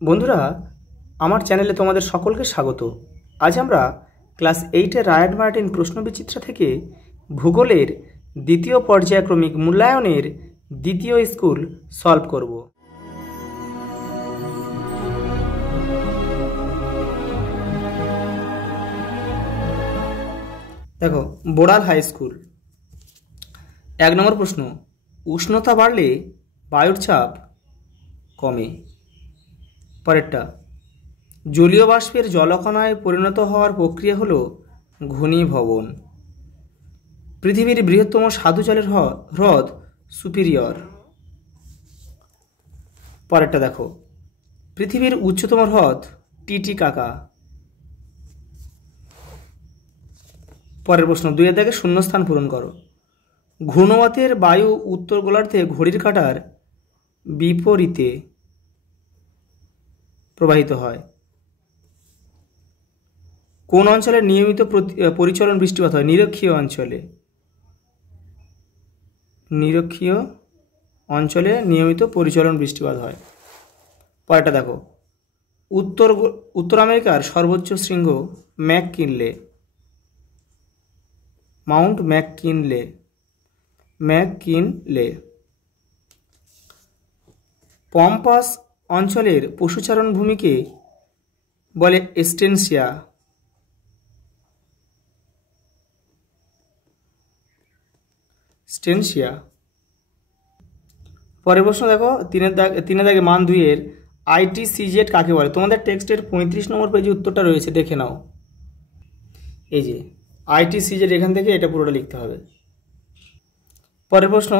বন্ধুরা, আমার চ্যানেলে তোমাদের সকলকে স্বাগত। আজ আমরা ক্লাস 8-এর রায়ান মার্টিন প্রশ্নবিচিত্রা থেকে ভূগোলের দ্বিতীয় পর্যায়ক্রমিক মূল্যায়নের দ্বিতীয় স্কুল সলভ করব। দেখো, বোড়াল হাই স্কুল। 1 নম্বর প্রশ্ন, উষ্ণতা বাড়লে বায়ুর চাপ কমে। পরেরটা, জলীয় বাষ্পের জলকণায় পরিণত হওয়ার প্রক্রিয়া হলো ঘনীভবন। পৃথিবীর বৃহত্তম স্বাদু জলের হ্রদ সুপিরিয়র। পরেরটা দেখো, পৃথিবীর উচ্চতম হ্রদ টিটিকাকা। পরের প্রশ্ন, 2-এর দাগে শূন্যস্থান পূরণ করো। ঘূর্ণবাতের বায়ু উত্তর গোলার্ধে ঘড়ির কাঁটার বিপরীতে প্রবাহিত হয়। কোন অঞ্চলে নিয়মিত পরিচলন বৃষ্টিপাত হয়? নিরক্ষীয় অঞ্চলে। নিরক্ষীয় অঞ্চলে নিয়মিত পরিচলন বৃষ্টিপাত হয়। পরেরটা দেখো, উত্তর আমেরিকার সর্বোচ্চ শৃঙ্গ ম্যাককিনলে। Mount McKinley. পম্পাস অঞ্চলের পশুচারণ ভূমিকে বলে এস্টেনসিয়া। পরের প্রশ্ন দেখো, 3-এর দাগে মান 2-এর ITCZ কাকে বলে? তোমাদের টেক্সটের 35 নম্বর পেজে উত্তরটা রয়েছে, দেখে নাও। এই যে ITCZ, এখান থেকে এটা পুরোটা লিখতে হবে। পরের প্রশ্ন,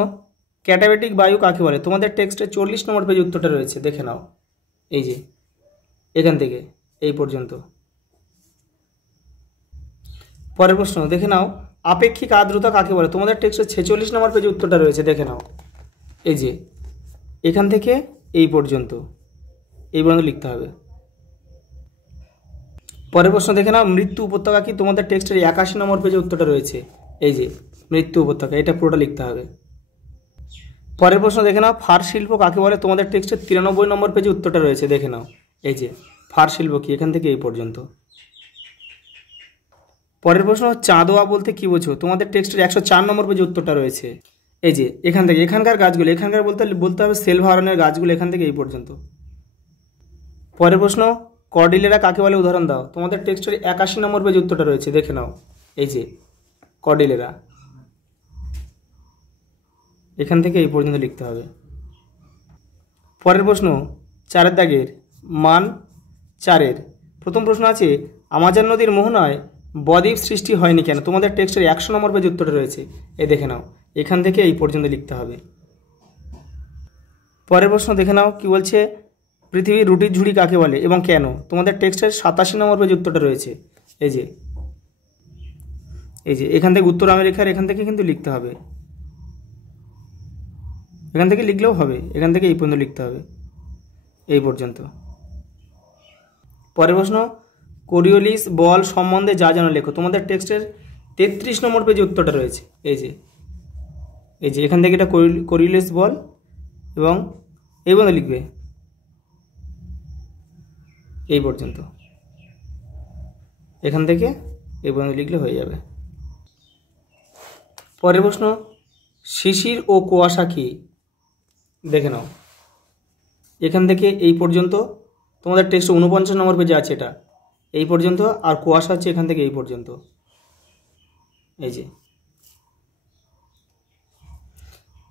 ক্যাটাবেটিক বায়ু কাকে বলে? তোমাদের টেক্সটের 40 নম্বর পেজে উত্তরটা রয়েছে, দেখে নাও। এই যে এখান থেকে এই পর্যন্ত। পরের প্রশ্ন দেখে নাও, আপেক্ষিক আর্দ্রতা কাকে বলে? তোমাদের টেক্সটের 46 নম্বর পেজে উত্তরটা রয়েছে, দেখে নাও। এই যে এখান থেকে এই পর্যন্ত লিখতে হবে। পরের প্রশ্ন দেখে নাও, মৃত্যু উপত্যকা কি? তোমাদের টেক্সটের 81 নম্বর পেজে উত্তরটা রয়েছে। এই যে মৃত্যু উপত্যকা, এটা পুরোটা লিখতে হবে। পরের প্রশ্ন দেখে নাও, ফার শিল্প কাকে বলে? তোমাদের টেক্সটের 93 নম্বর পেজে উত্তরটা রয়েছে, দেখে নাও। এই যে ফার শিল্প কি? এখান থেকে এই পর্যন্ত। পরের প্রশ্ন, চাঁদোয়া বলতে কি বোঝো? তোমাদের টেক্সটের 104 নম্বর পেজে উত্তরটা রয়েছে। এই যে এখান থেকে, এখানকার গাছগুলো, এখানকার বলতে হবে সেলভারনের গাছগুলো, এখান থেকে এই পর্যন্ত। পরের প্রশ্ন, কর্ডিলেরা কাকে বলে? উদাহরণ দাও। তোমাদের টেক্সটের 81 নম্বর পেজে উত্তরটা রয়েছে, দেখে নাও। এই যে কর্ডিলেরা, এখান থেকে এই পর্যন্ত লিখতে হবে। পরের প্রশ্ন, 4-এর দাগের মান 4-এর প্রথম প্রশ্ন আছে, আমাজন নদীর মোহনায় বদ্বীপ সৃষ্টি হয়নি কেন? তোমাদের টেক্সটের 100 নম্বর পেজে উত্তরটা রয়েছে, এই দেখে নাও। এখান থেকে এই পর্যন্ত লিখতে হবে। পরের প্রশ্ন দেখে নাও কি বলছে, পৃথিবীর রুটির ঝুড়ি কাকে বলে এবং কেন? তোমাদের টেক্সটের 87 নম্বর পেজে উত্তরটা রয়েছে। এই যে এখান থেকে উত্তর আমেরিকার, এখান থেকে কিন্তু লিখতে হবে। এখান থেকে লিখলেও হবে, এখান থেকে এই পর্যন্ত লিখতে হবে, এই পর্যন্ত। পরের প্রশ্ন, কোরিওলিস বল সম্বন্ধে যা জানো লেখো। তোমাদের টেক্সটের 33 নম্বর পেজে উত্তরটা রয়েছে। এই যে এখান থেকে এটা কোরিওলিস বল, এবং এই পর্যন্ত লিখবে, এই পর্যন্ত। এখান থেকে এই পর্যন্ত লিখলে হয়ে যাবে। পরের প্রশ্ন, শিশির ও কুয়াশা কি? দেখে নাও। এখান থেকে এই পর্যন্ত তোমাদের টেক্সট 49 নম্বর পেজে আছে, এটা এই পর্যন্ত, আর কুয়াশা হচ্ছে এখান থেকে এই পর্যন্ত। এই যে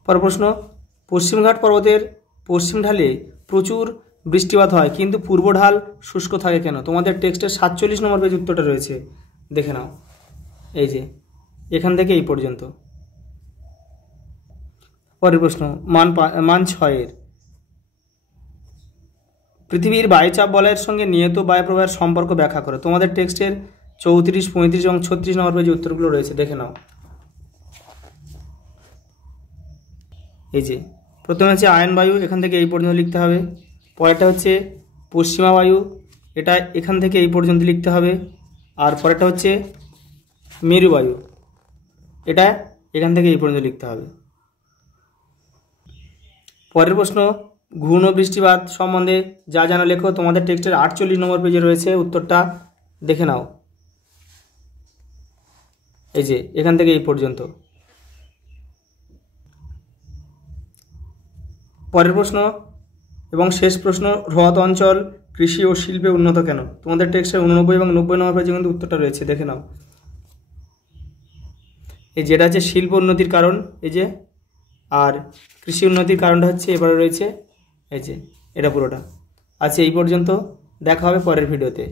পরের প্রশ্ন, পশ্চিমঘাট পর্বতের পশ্চিম ঢালে প্রচুর বৃষ্টিপাত হয় কিন্তু পূর্ব ঢাল শুষ্ক থাকে কেন? তোমাদের টেক্সটের 47 নম্বর পেজে উত্তরটা রয়েছে, দেখে নাও। এই যে এখান থেকে এই পর্যন্ত। পরের প্রশ্ন, মান 6-এর পৃথিবীর বায়ুচাপ বলয়ের সঙ্গে নিয়ত বায়ুপ্রবাহের সম্পর্ক ব্যাখ্যা করো। তোমাদের টেক্সটের 34, 35 এবং 36 নম্বর পেজে উত্তরগুলো রয়েছে, দেখে নাও। এই যে প্রথমে হচ্ছে আয়ন বায়ু, এখান থেকে এই পর্যন্ত লিখতে হবে। পরেরটা হচ্ছে পশ্চিমা বায়ু, এটা এখান থেকে এই পর্যন্ত লিখতে হবে। আর পরেরটা হচ্ছে মেরু বায়ু, এটা এখান থেকে এই পর্যন্ত লিখতে হবে। পরের প্রশ্ন, ঘূর্ণ বৃষ্টিপাত সম্বন্ধে যা জানো লেখো। তোমাদের টেক্সটের 48 নম্বর পেজে রয়েছে উত্তরটা, দেখে নাও। এই যে এখান থেকে এই পর্যন্ত। পরের প্রশ্ন এবং শেষ প্রশ্ন, হ্রদ অঞ্চল কৃষি ও শিল্পে উন্নত কেন? তোমাদের টেক্সটের 89 এবং 90 নম্বর পেজে কিন্তু উত্তরটা রয়েছে, দেখে নাও। এই যেটা হচ্ছে শিল্প উন্নতির কারণ, এই যে, আর কৃষি উন্নতির কারণটা হচ্ছে এবারে রয়েছে এই যে এটা পুরোটা। আচ্ছা, এই পর্যন্ত, দেখা হবে পরের ভিডিওতে।